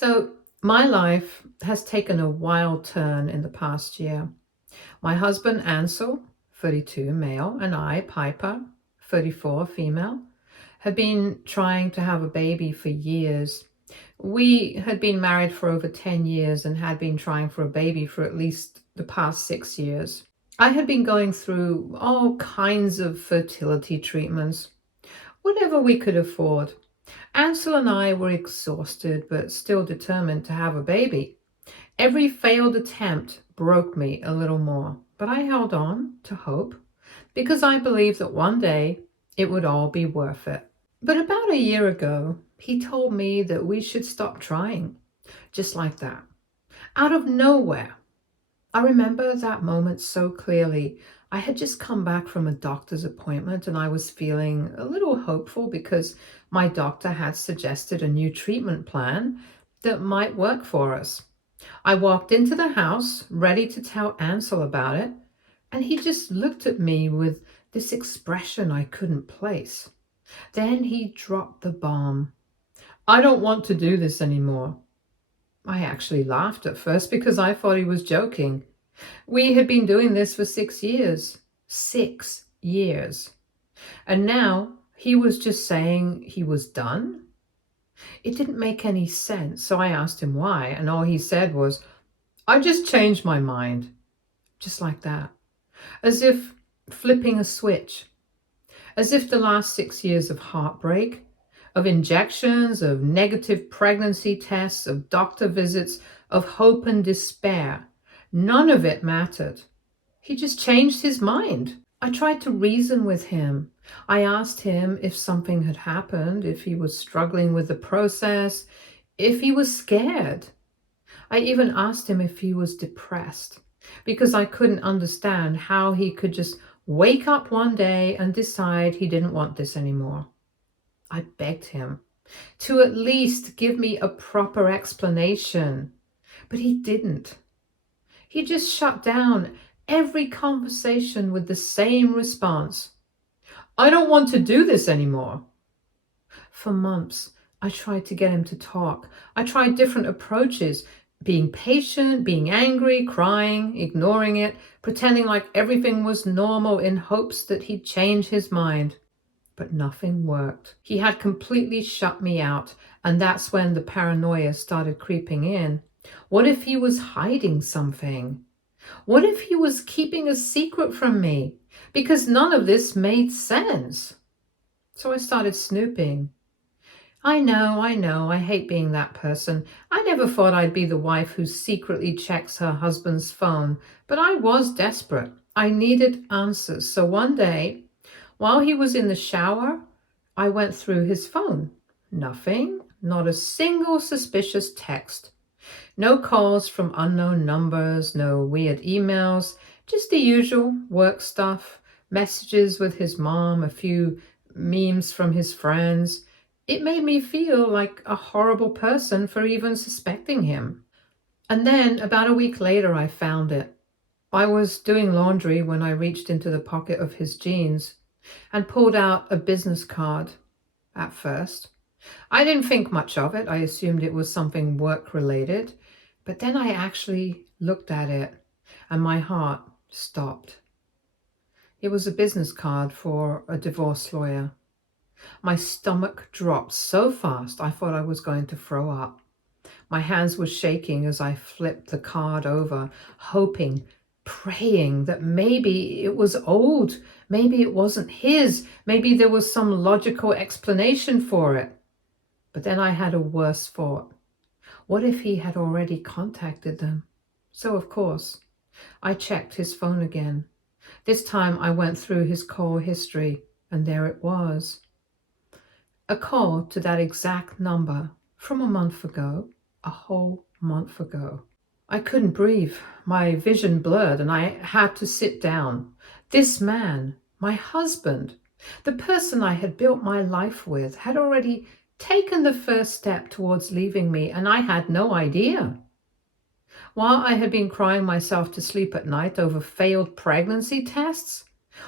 So, my life has taken a wild turn in the past year. My husband, Ansel, 32, male, and I, Piper, 34, female, have been trying to have a baby for years. We had been married for over 10 years and had been trying for a baby for at least the past 6 years. I had been going through all kinds of fertility treatments, whatever we could afford. Ansel and I were exhausted but still determined to have a baby. Every failed attempt broke me a little more, but I held on to hope because I believed that one day it would all be worth it. But about a year ago, he told me that we should stop trying, just like that, out of nowhere. I remember that moment so clearly. I had just come back from a doctor's appointment and I was feeling a little hopeful because my doctor had suggested a new treatment plan that might work for us. I walked into the house ready to tell Ansel about it, and he just looked at me with this expression I couldn't place. Then he dropped the bomb. "I don't want to do this anymore." I actually laughed at first because I thought he was joking. We had been doing this for 6 years. 6 years. And now he was just saying he was done? It didn't make any sense, so I asked him why, and all he said was, "I just changed my mind." Just like that. As if flipping a switch. As if the last 6 years of heartbreak, of injections, of negative pregnancy tests, of doctor visits, of hope and despair, none of it mattered. He just changed his mind. I tried to reason with him. I asked him if something had happened, if he was struggling with the process, if he was scared. I even asked him if he was depressed, because I couldn't understand how he could just wake up one day and decide he didn't want this anymore. I begged him to at least give me a proper explanation, but he didn't. He just shut down every conversation with the same response: "I don't want to do this anymore." For months, I tried to get him to talk. I tried different approaches, being patient, being angry, crying, ignoring it, pretending like everything was normal in hopes that he'd change his mind. But nothing worked. He had completely shut me out, and that's when the paranoia started creeping in. What if he was hiding something? What if he was keeping a secret from me? Because none of this made sense. So I started snooping. I know, I hate being that person. I never thought I'd be the wife who secretly checks her husband's phone, but I was desperate. I needed answers. So one day, while he was in the shower, I went through his phone. Nothing, not a single suspicious text. No calls from unknown numbers, no weird emails, just the usual work stuff, messages with his mom, a few memes from his friends. It made me feel like a horrible person for even suspecting him. And then, about a week later, I found it. I was doing laundry when I reached into the pocket of his jeans and pulled out a business card. At first, I didn't think much of it. I assumed it was something work-related. But then I actually looked at it and my heart stopped. It was a business card for a divorce lawyer. My stomach dropped so fast I thought I was going to throw up. My hands were shaking as I flipped the card over, hoping, praying that maybe it was old, maybe it wasn't his, maybe there was some logical explanation for it. But then I had a worse thought. What if he had already contacted them? So, of course, I checked his phone again. This time I went through his call history, and there it was. A call to that exact number from a month ago, a whole month ago. I couldn't breathe. My vision blurred, and I had to sit down. This man, my husband, the person I had built my life with, had already taken the first step towards leaving me, and I had no idea. While I had been crying myself to sleep at night over failed pregnancy tests,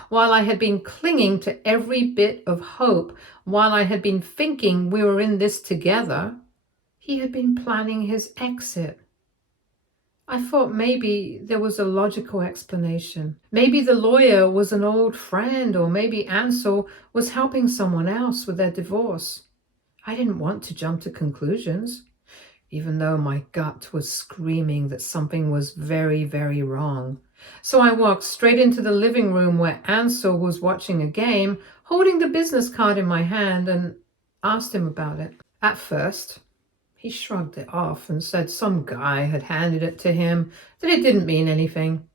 while I had been clinging to every bit of hope, while I had been thinking we were in this together, He had been planning his exit. I thought maybe there was a logical explanation. Maybe the lawyer was an old friend, or maybe Ansel was helping someone else with their divorce. I didn't want to jump to conclusions, even though my gut was screaming that something was very, very wrong. So I walked straight into the living room where Ansel was watching a game, holding the business card in my hand, and asked him about it. At first, he shrugged it off and said some guy had handed it to him, that it didn't mean anything.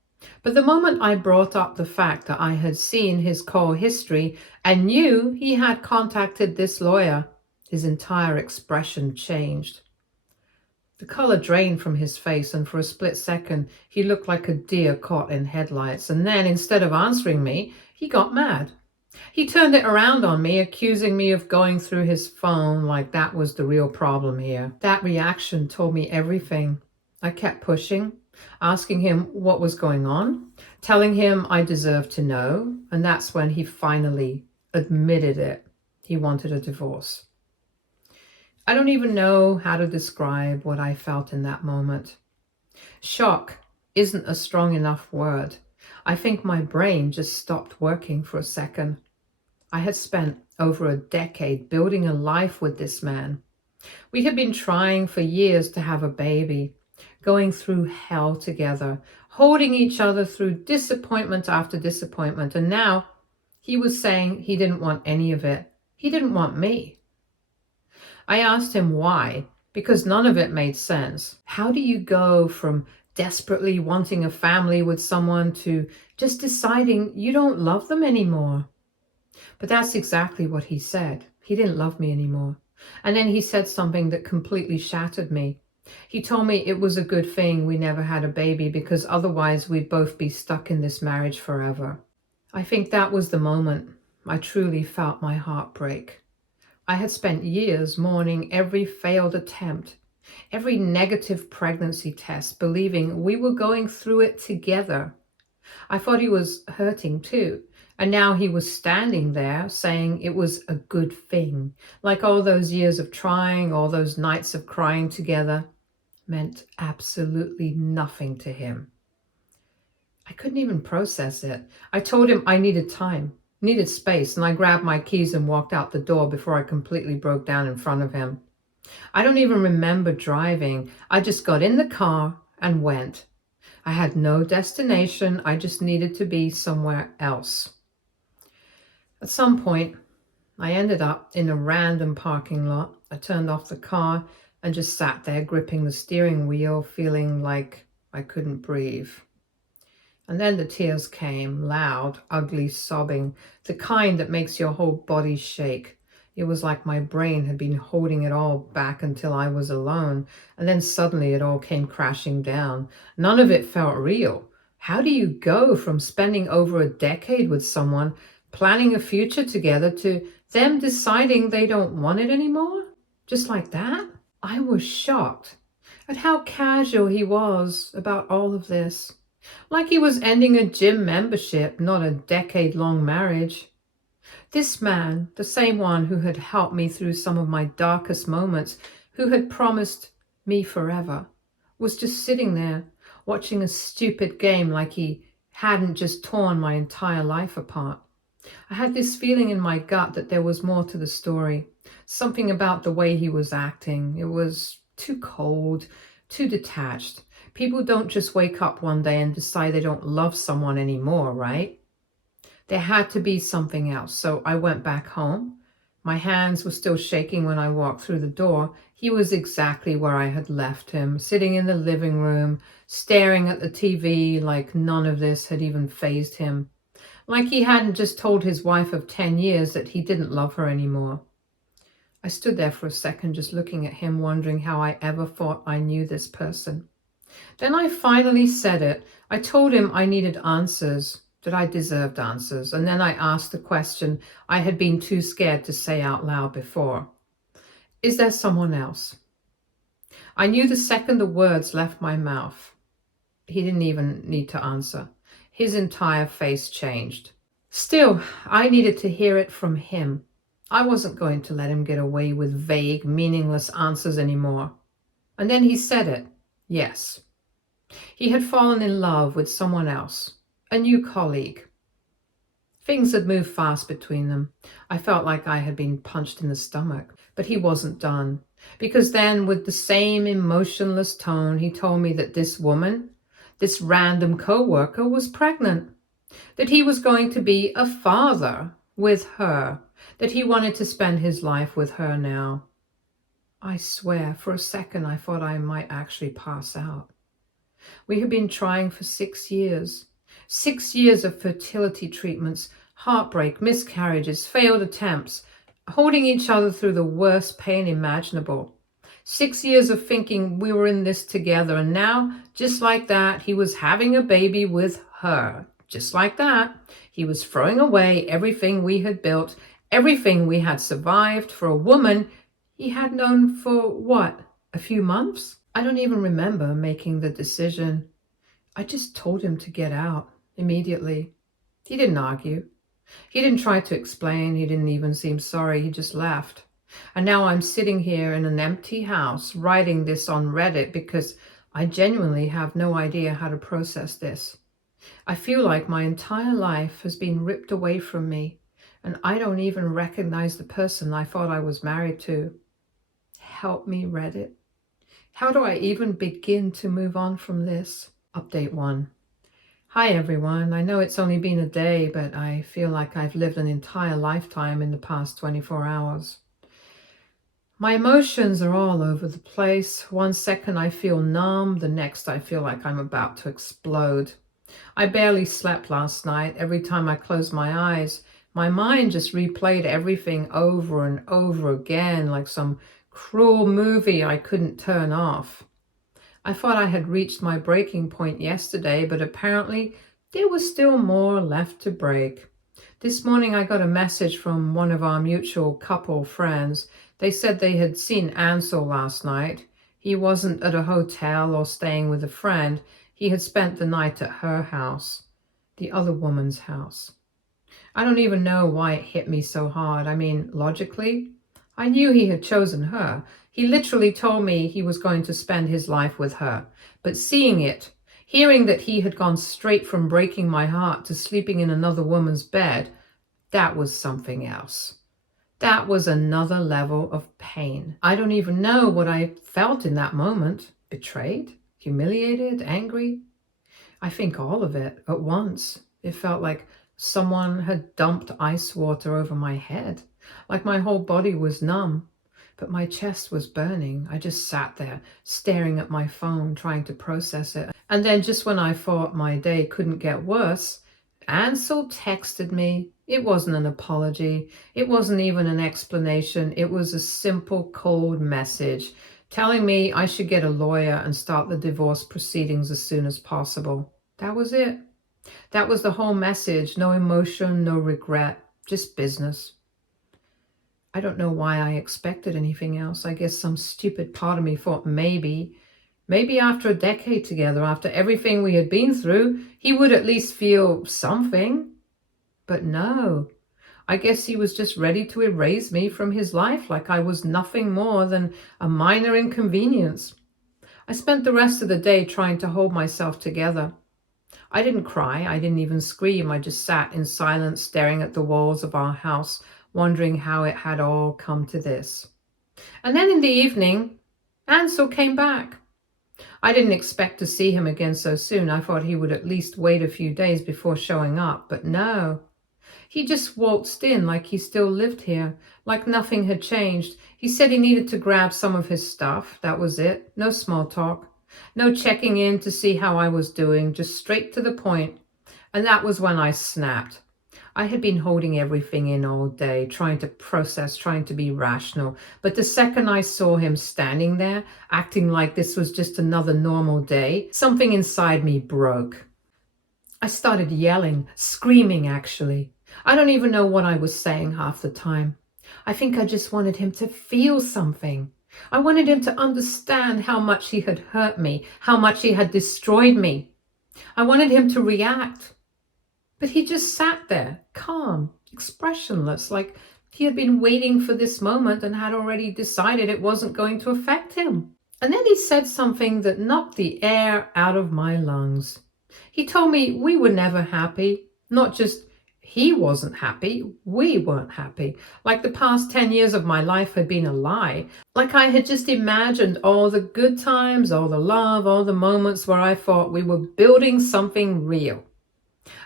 But the moment I brought up the fact that I had seen his call history and knew he had contacted this lawyer, his entire expression changed. The color drained from his face, and for a split second, he looked like a deer caught in headlights. And then, instead of answering me, he got mad. He turned it around on me, accusing me of going through his phone like that was the real problem here. That reaction told me everything. I kept pushing, asking him what was going on, telling him I deserved to know, and that's when he finally admitted it. He wanted a divorce. I don't even know how to describe what I felt in that moment. Shock isn't a strong enough word. I think my brain just stopped working for a second. I had spent over a decade building a life with this man. We had been trying for years to have a baby, going through hell together, holding each other through disappointment after disappointment, and now he was saying he didn't want any of it. He didn't want me. I asked him why, because none of it made sense. How do you go from desperately wanting a family with someone to just deciding you don't love them anymore? But that's exactly what he said. He didn't love me anymore. And then he said something that completely shattered me. He told me it was a good thing we never had a baby, because otherwise we'd both be stuck in this marriage forever. I think that was the moment I truly felt my heart break. I had spent years mourning every failed attempt, every negative pregnancy test, believing we were going through it together. I thought he was hurting too, and now he was standing there saying it was a good thing, like all those years of trying, all those nights of crying together, meant absolutely nothing to him. I couldn't even process it. I told him I needed time, needed space, and I grabbed my keys and walked out the door before I completely broke down in front of him. I don't even remember driving. I just got in the car and went. I had no destination. I just needed to be somewhere else. At some point, I ended up in a random parking lot. I turned off the car and just sat there gripping the steering wheel, feeling like I couldn't breathe. And then the tears came, loud, ugly sobbing, the kind that makes your whole body shake. It was like my brain had been holding it all back until I was alone, and then suddenly it all came crashing down. None of it felt real. How do you go from spending over a decade with someone, planning a future together, to them deciding they don't want it anymore? Just like that? I was shocked at how casual he was about all of this. Like he was ending a gym membership, not a decade-long marriage. This man, the same one who had helped me through some of my darkest moments, who had promised me forever, was just sitting there watching a stupid game like he hadn't just torn my entire life apart. I had this feeling in my gut that there was more to the story, something about the way he was acting. It was too cold, too detached. People don't just wake up one day and decide they don't love someone anymore, right? There had to be something else. So I went back home. My hands were still shaking when I walked through the door. He was exactly where I had left him, sitting in the living room, staring at the TV like none of this had even fazed him. Like he hadn't just told his wife of 10 years that he didn't love her anymore. I stood there for a second just looking at him, wondering how I ever thought I knew this person. Then I finally said it. I told him I needed answers, that I deserved answers, and then I asked the question I had been too scared to say out loud before. Is there someone else? I knew the second the words left my mouth. He didn't even need to answer. His entire face changed. Still, I needed to hear it from him. I wasn't going to let him get away with vague, meaningless answers anymore. And then he said it. Yes. He had fallen in love with someone else, a new colleague. Things had moved fast between them. I felt like I had been punched in the stomach. But he wasn't done. Because then, with the same emotionless tone, he told me that this woman, this random co-worker, was pregnant. That he was going to be a father with her. That he wanted to spend his life with her now. I swear, for a second I thought I might actually pass out. We had been trying for 6 years. 6 years of fertility treatments, heartbreak, miscarriages, failed attempts, holding each other through the worst pain imaginable. 6 years of thinking we were in this together, and now, just like that, he was having a baby with her. Just like that, he was throwing away everything we had built, everything we had survived for a woman he had known for, what, a few months? I don't even remember making the decision. I just told him to get out immediately. He didn't argue. He didn't try to explain. He didn't even seem sorry. He just left. And now I'm sitting here in an empty house writing this on Reddit because I genuinely have no idea how to process this. I feel like my entire life has been ripped away from me, and I don't even recognize the person I thought I was married to. Help me, Reddit. How do I even begin to move on from this? Update 1. Hi everyone. I know it's only been a day, but I feel like I've lived an entire lifetime in the past 24 hours. My emotions are all over the place. One second I feel numb, the next I feel like I'm about to explode. I barely slept last night. Every time I closed my eyes, my mind just replayed everything over and over again like some cruel movie I couldn't turn off. I thought I had reached my breaking point yesterday, but apparently there was still more left to break. This morning I got a message from one of our mutual couple friends. They said they had seen Ansel last night. He wasn't at a hotel or staying with a friend. He had spent the night at her house, the other woman's house. I don't even know why it hit me so hard. I mean, logically, I knew he had chosen her. He literally told me he was going to spend his life with her. But seeing it, hearing that he had gone straight from breaking my heart to sleeping in another woman's bed, that was something else. That was another level of pain. I don't even know what I felt in that moment. Betrayed? Humiliated? Angry? I think all of it at once. It felt like someone had dumped ice water over my head, like my whole body was numb, but my chest was burning. I just sat there, staring at my phone, trying to process it. And then just when I thought my day couldn't get worse, Ansel texted me. It wasn't an apology. It wasn't even an explanation. It was a simple, cold message telling me I should get a lawyer and start the divorce proceedings as soon as possible. That was it. That was the whole message. No emotion, no regret, just business. I don't know why I expected anything else. I guess some stupid part of me thought maybe after a decade together, after everything we had been through, he would at least feel something. But no, I guess he was just ready to erase me from his life like I was nothing more than a minor inconvenience. I spent the rest of the day trying to hold myself together. I didn't cry. I didn't even scream. I just sat in silence, staring at the walls of our house, wondering how it had all come to this. And then in the evening, Ansel came back. I didn't expect to see him again so soon. I thought he would at least wait a few days before showing up, but no. He just waltzed in like he still lived here, like nothing had changed. He said he needed to grab some of his stuff. That was it. No small talk. No checking in to see how I was doing, just straight to the point. And that was when I snapped. I had been holding everything in all day, trying to process, trying to be rational. But the second I saw him standing there, acting like this was just another normal day, something inside me broke. I started yelling, screaming actually. I don't even know what I was saying half the time. I think I just wanted him to feel something. I wanted him to understand how much he had hurt me, how much he had destroyed me. I wanted him to react. But he just sat there, calm, expressionless, like he had been waiting for this moment and had already decided it wasn't going to affect him. And then he said something that knocked the air out of my lungs. He told me we were never happy, not just he wasn't happy, we weren't happy. Like the past 10 years of my life had been a lie. Like I had just imagined all the good times, all the love, all the moments where I thought we were building something real.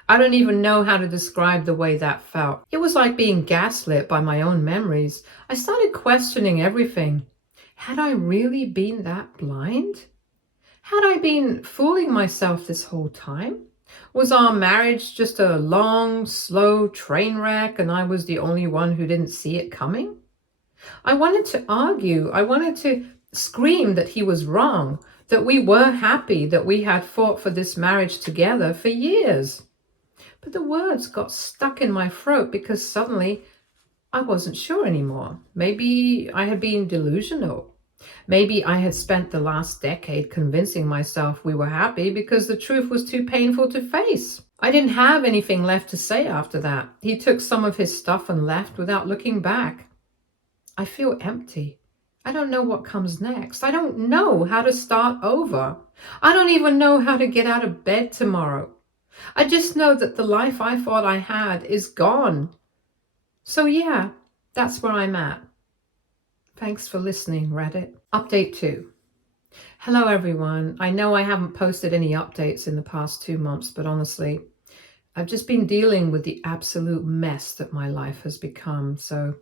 I don't even know how to describe the way that felt. It was like being gaslit by my own memories. I started questioning everything. Had I really been that blind? Had I been fooling myself this whole time? Was our marriage just a long, slow train wreck and I was the only one who didn't see it coming? I wanted to argue. I wanted to scream that he was wrong, that we were happy, that we had fought for this marriage together for years. But the words got stuck in my throat because suddenly I wasn't sure anymore. Maybe I had been delusional. Maybe I had spent the last decade convincing myself we were happy because the truth was too painful to face. I didn't have anything left to say after that. He took some of his stuff and left without looking back. I feel empty. I don't know what comes next. I don't know how to start over. I don't even know how to get out of bed tomorrow. I just know that the life I thought I had is gone. So yeah, that's where I'm at. Thanks for listening, Reddit. Update 2. Hello everyone. I know I haven't posted any updates in the past 2 months, but honestly, I've just been dealing with the absolute mess that my life has become. So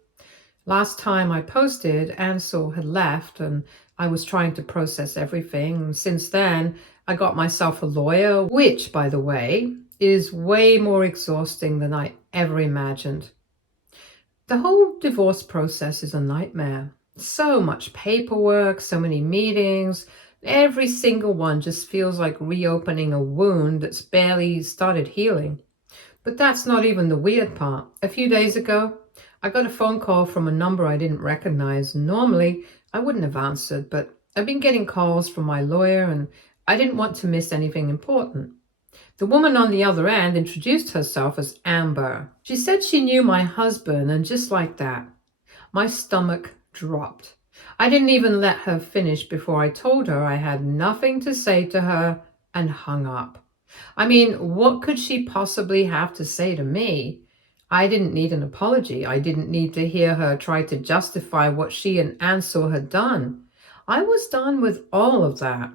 last time I posted, Ansel had left and I was trying to process everything. And since then, I got myself a lawyer, which, by the way, is way more exhausting than I ever imagined. The whole divorce process is a nightmare. So much paperwork, so many meetings. Every single one just feels like reopening a wound that's barely started healing. But that's not even the weird part. A few days ago, I got a phone call from a number I didn't recognize. Normally, I wouldn't have answered, but I've been getting calls from my lawyer and I didn't want to miss anything important. The woman on the other end introduced herself as Amber. She said she knew my husband, and just like that, my stomach dropped. I didn't even let her finish before I told her I had nothing to say to her and hung up. I mean, what could she possibly have to say to me? I didn't need an apology. I didn't need to hear her try to justify what she and Ansel had done. I was done with all of that.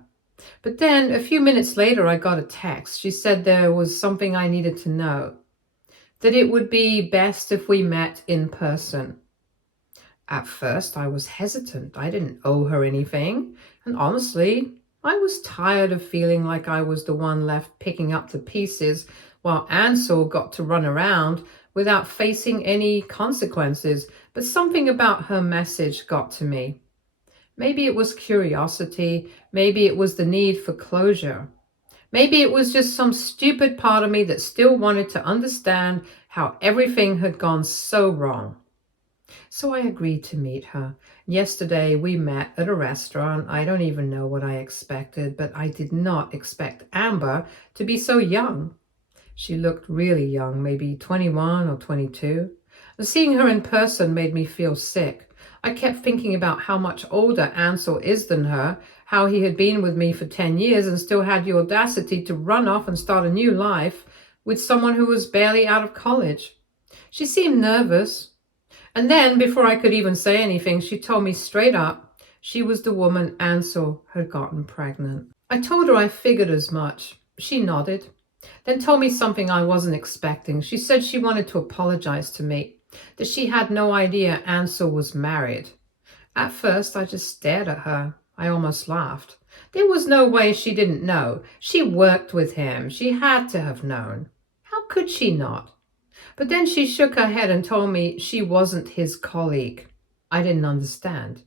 But then a few minutes later, I got a text. She said there was something I needed to know, that it would be best if we met in person. At first, I was hesitant. I didn't owe her anything. And honestly, I was tired of feeling like I was the one left picking up the pieces while Ansel got to run around without facing any consequences. But something about her message got to me. Maybe it was curiosity. Maybe it was the need for closure. Maybe it was just some stupid part of me that still wanted to understand how everything had gone so wrong. So I agreed to meet her. Yesterday we met at a restaurant. I don't even know what I expected, but I did not expect Amber to be so young. She looked really young, maybe 21 or 22. And seeing her in person made me feel sick. I kept thinking about how much older Ansel is than her, how he had been with me for 10 years and still had the audacity to run off and start a new life with someone who was barely out of college. She seemed nervous. And then, before I could even say anything, she told me straight up she was the woman Ansel had gotten pregnant. I told her I figured as much. She nodded, then told me something I wasn't expecting. She said she wanted to apologize to me, that she had no idea Ansel was married. At first, I just stared at her. I almost laughed. There was no way she didn't know. She worked with him. She had to have known. How could she not? But then she shook her head and told me she wasn't his colleague. I didn't understand.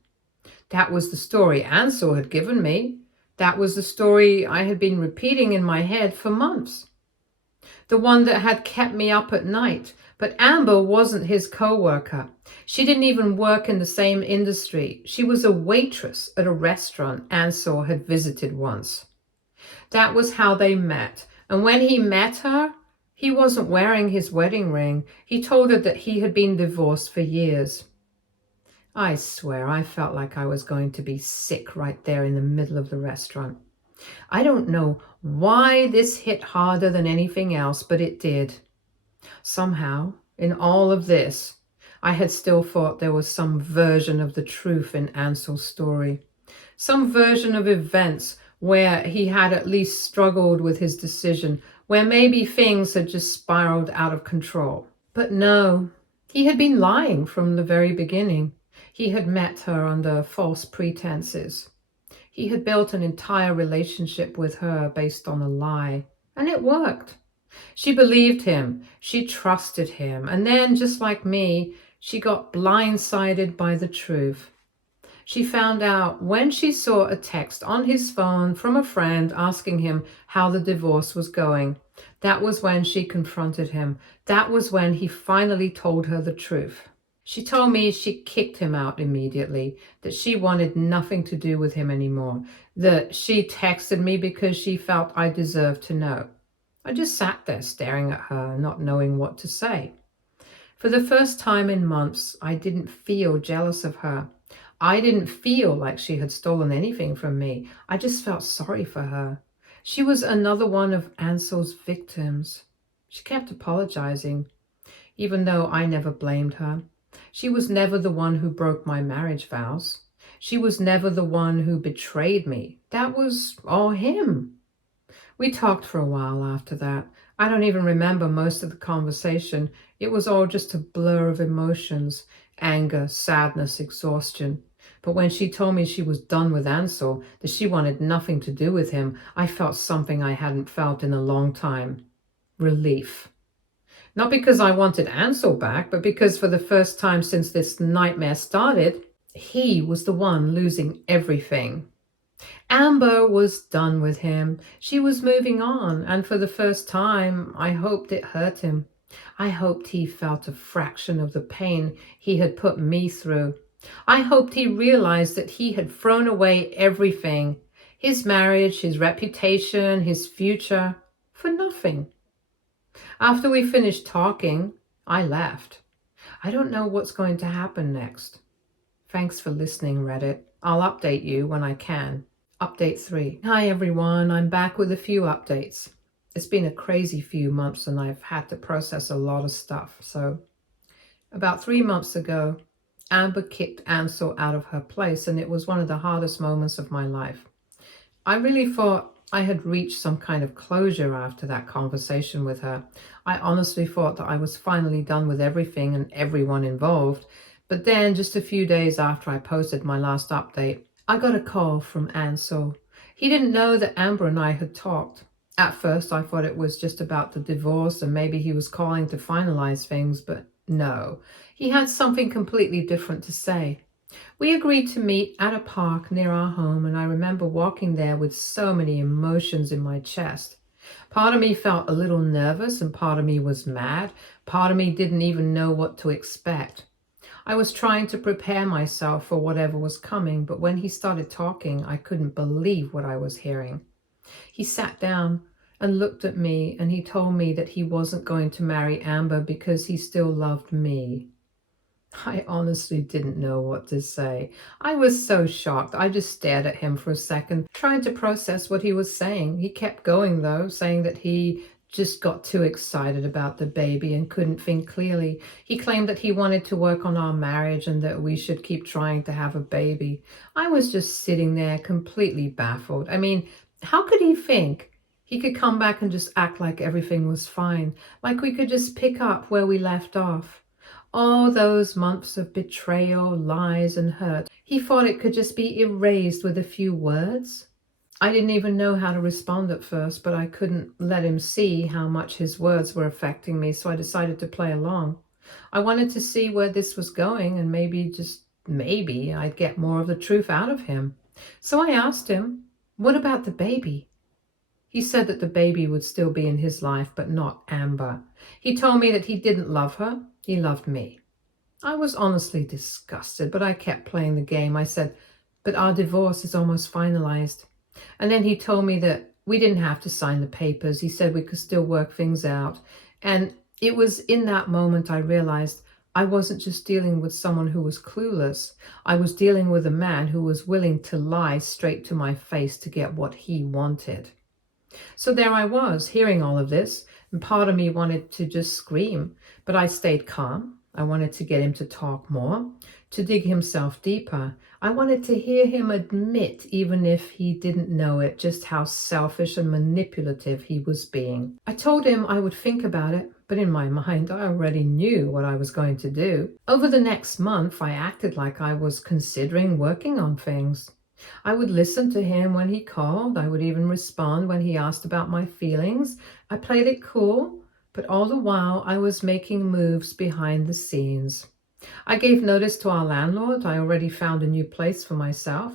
That was the story Ansel had given me. That was the story I had been repeating in my head for months. The one that had kept me up at night. But Amber wasn't his co-worker. She didn't even work in the same industry. She was a waitress at a restaurant Ansel had visited once. That was how they met. And when he met her, he wasn't wearing his wedding ring. He told her that he had been divorced for years. I swear I felt like I was going to be sick right there in the middle of the restaurant. I don't know why this hit harder than anything else, but it did. Somehow, in all of this, I had still thought there was some version of the truth in Ansel's story, some version of events where he had at least struggled with his decision, where maybe things had just spiraled out of control. But no, he had been lying from the very beginning. He had met her under false pretenses. He had built an entire relationship with her based on a lie, and it worked. She believed him, she trusted him, and then, just like me, she got blindsided by the truth. She found out when she saw a text on his phone from a friend asking him how the divorce was going. That was when she confronted him. That was when he finally told her the truth. She told me she kicked him out immediately, that she wanted nothing to do with him anymore, that she texted me because she felt I deserved to know. I just sat there staring at her, not knowing what to say. For the first time in months, I didn't feel jealous of her. I didn't feel like she had stolen anything from me. I just felt sorry for her. She was another one of Ansel's victims. She kept apologizing, even though I never blamed her. She was never the one who broke my marriage vows. She was never the one who betrayed me. That was all him. We talked for a while after that. I don't even remember most of the conversation. It was all just a blur of emotions, anger, sadness, exhaustion. But when she told me she was done with Ansel, that she wanted nothing to do with him, I felt something I hadn't felt in a long time. Relief. Not because I wanted Ansel back, but because for the first time since this nightmare started, he was the one losing everything. Amber was done with him. She was moving on, and for the first time, I hoped it hurt him. I hoped he felt a fraction of the pain he had put me through. I hoped he realized that he had thrown away everything, his marriage, his reputation, his future, for nothing. After we finished talking, I left. I don't know what's going to happen next. Thanks for listening, Reddit. I'll update you when I can. Update 3. Hi everyone, I'm back with a few updates. It's been a crazy few months and I've had to process a lot of stuff. So, about 3 months ago, Amber kicked Ansel out of her place and it was one of the hardest moments of my life. I really thought I had reached some kind of closure after that conversation with her. I honestly thought that I was finally done with everything and everyone involved. But then, just a few days after I posted my last update, I got a call from Ansel. He didn't know that Amber and I had talked. At first, I thought it was just about the divorce and maybe he was calling to finalize things, but no. He had something completely different to say. We agreed to meet at a park near our home, and I remember walking there with so many emotions in my chest. Part of me felt a little nervous and part of me was mad. Part of me didn't even know what to expect. I was trying to prepare myself for whatever was coming, but when he started talking, I couldn't believe what I was hearing. He sat down and looked at me and he told me that he wasn't going to marry Amber because he still loved me. I honestly didn't know what to say. I was so shocked. I just stared at him for a second, trying to process what he was saying. He kept going, though, saying that he just got too excited about the baby and couldn't think clearly. He claimed that he wanted to work on our marriage and that we should keep trying to have a baby. I was just sitting there completely baffled. I mean, how could he think he could come back and just act like everything was fine, like we could just pick up where we left off? All those months of betrayal, lies, and hurt, he thought it could just be erased with a few words? I didn't even know how to respond at first, but I couldn't let him see how much his words were affecting me, so I decided to play along. I wanted to see where this was going, and maybe, just maybe, I'd get more of the truth out of him. So I asked him, "What about the baby?" He said that the baby would still be in his life, but not Amber. He told me that he didn't love her, he loved me. I was honestly disgusted, but I kept playing the game. I said, "But our divorce is almost finalized." And then he told me that we didn't have to sign the papers. He said we could still work things out. And it was in that moment I realized I wasn't just dealing with someone who was clueless. I was dealing with a man who was willing to lie straight to my face to get what he wanted. So there I was, hearing all of this, and part of me wanted to just scream, but I stayed calm. I wanted to get him to talk more, to dig himself deeper. I wanted to hear him admit, even if he didn't know it, just how selfish and manipulative he was being. I told him I would think about it, but in my mind, I already knew what I was going to do. Over the next month, I acted like I was considering working on things. I would listen to him when he called. I would even respond when he asked about my feelings. I played it cool, but all the while I was making moves behind the scenes. I gave notice to our landlord. I already found a new place for myself.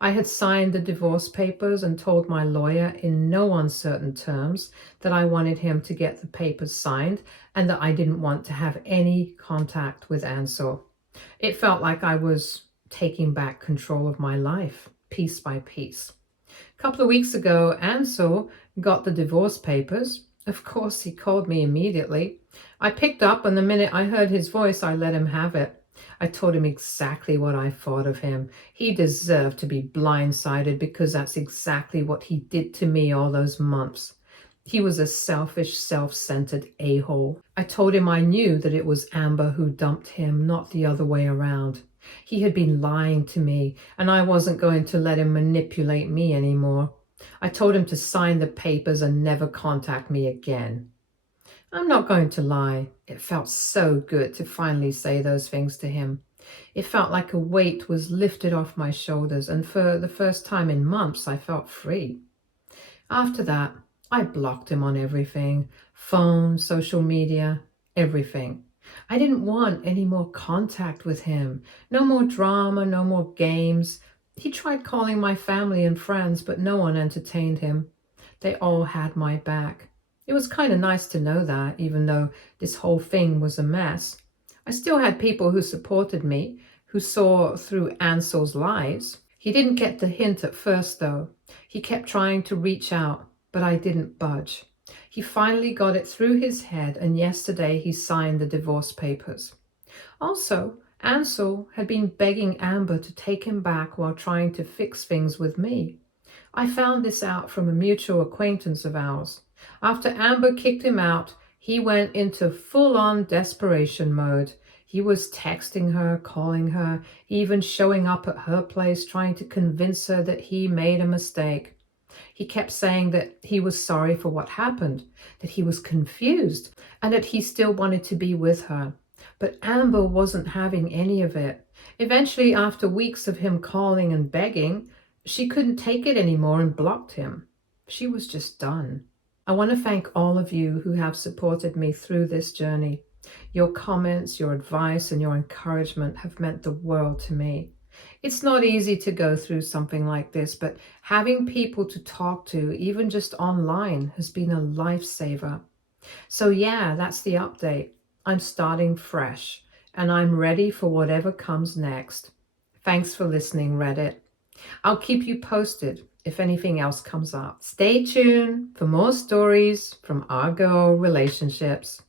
I had signed the divorce papers and told my lawyer in no uncertain terms that I wanted him to get the papers signed and that I didn't want to have any contact with Ansel. It felt like I was taking back control of my life, piece by piece. A couple of weeks ago, Ansel got the divorce papers. Of course, he called me immediately. I picked up, and the minute I heard his voice, I let him have it. I told him exactly what I thought of him. He deserved to be blindsided because that's exactly what he did to me all those months. He was a selfish, self-centered a-hole. I told him I knew that it was Amber who dumped him, not the other way around. He had been lying to me, and I wasn't going to let him manipulate me anymore. I told him to sign the papers and never contact me again. I'm not going to lie. It felt so good to finally say those things to him. It felt like a weight was lifted off my shoulders, and for the first time in months, I felt free. After that, I blocked him on everything, phone, social media, everything. I didn't want any more contact with him. No more drama, no more games. He tried calling my family and friends, but no one entertained him. They all had my back. It was kind of nice to know that, even though this whole thing was a mess. I still had people who supported me, who saw through Ansel's lies. He didn't get the hint at first, though. He kept trying to reach out, but I didn't budge. He finally got it through his head, and yesterday he signed the divorce papers. Also, Ansel had been begging Amber to take him back while trying to fix things with me. I found this out from a mutual acquaintance of ours. After Amber kicked him out, he went into full-on desperation mode. He was texting her, calling her, even showing up at her place, trying to convince her that he made a mistake. He kept saying that he was sorry for what happened, that he was confused, and that he still wanted to be with her. But Amber wasn't having any of it. Eventually, after weeks of him calling and begging, she couldn't take it anymore and blocked him. She was just done. I want to thank all of you who have supported me through this journey. Your comments, your advice, and your encouragement have meant the world to me. It's not easy to go through something like this, but having people to talk to, even just online, has been a lifesaver. So yeah, that's the update. I'm starting fresh, and I'm ready for whatever comes next. Thanks for listening, Reddit. I'll keep you posted if anything else comes up. Stay tuned for more stories from our girl relationships.